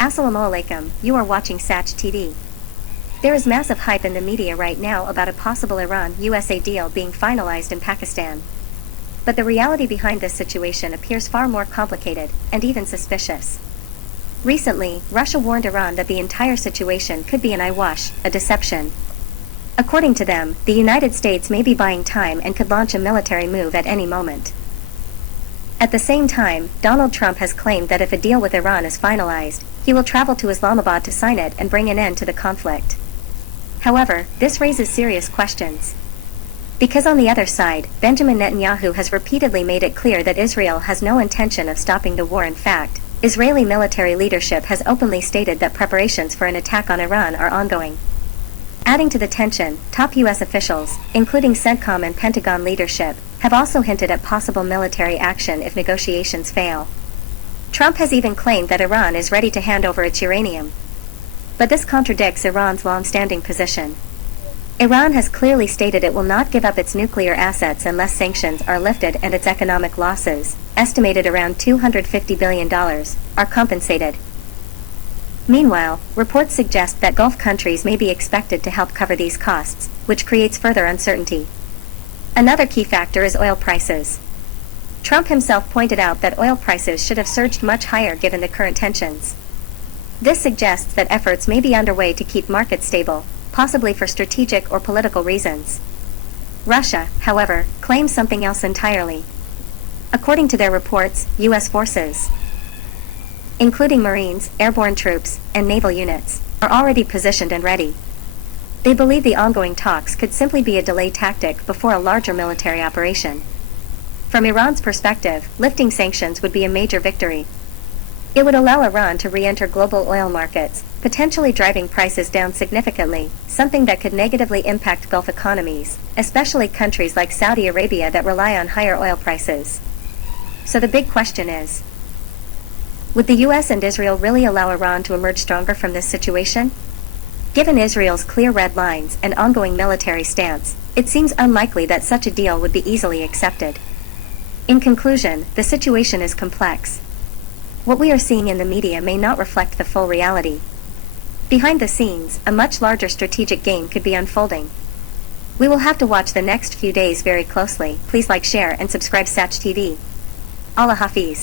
Assalamu-Alaikum, you are watching SACH TV. There is massive hype in the media right now about a possible Iran-USA deal being finalized in Pakistan. But the reality behind this situation appears far more complicated, and even suspicious. Recently, Russia warned Iran that the entire situation could be an eyewash, a deception. According to them, the United States may be buying time and could launch a military move at any moment. At the same time, Donald Trump has claimed that if a deal with Iran is finalized, he will travel to Islamabad to sign it and bring an end to the conflict. However, this raises serious questions. Because on the other side, Benjamin Netanyahu has repeatedly made it clear that Israel has no intention of stopping the war. In fact, Israeli military leadership has openly stated that preparations for an attack on Iran are ongoing. Adding to the tension, top U.S. officials, including CENTCOM and Pentagon leadership, have also hinted at possible military action if negotiations fail. Trump has even claimed that Iran is ready to hand over its uranium. But this contradicts Iran's long-standing position. Iran has clearly stated it will not give up its nuclear assets unless sanctions are lifted and its economic losses, estimated around $250 billion, are compensated. Meanwhile, reports suggest that Gulf countries may be expected to help cover these costs, which creates further uncertainty. Another key factor is oil prices. Trump himself pointed out that oil prices should have surged much higher given the current tensions. This suggests that efforts may be underway to keep markets stable, possibly for strategic or political reasons. Russia, however, claims something else entirely. According to their reports, U.S. forces, including Marines, airborne troops, and naval units, are already positioned and ready. They believe the ongoing talks could simply be a delay tactic before a larger military operation. From Iran's perspective, lifting sanctions would be a major victory. It would allow Iran to re-enter global oil markets, potentially driving prices down significantly, something that could negatively impact Gulf economies, especially countries like Saudi Arabia that rely on higher oil prices. So the big question is, would the US and Israel really allow Iran to emerge stronger from this situation? Given Israel's clear red lines and ongoing military stance, it seems unlikely that such a deal would be easily accepted. In conclusion, the situation is complex. What we are seeing in the media may not reflect the full reality. Behind the scenes, a much larger strategic game could be unfolding. We will have to watch the next few days very closely. Please like, share, and subscribe SACH TV. Allah Hafiz.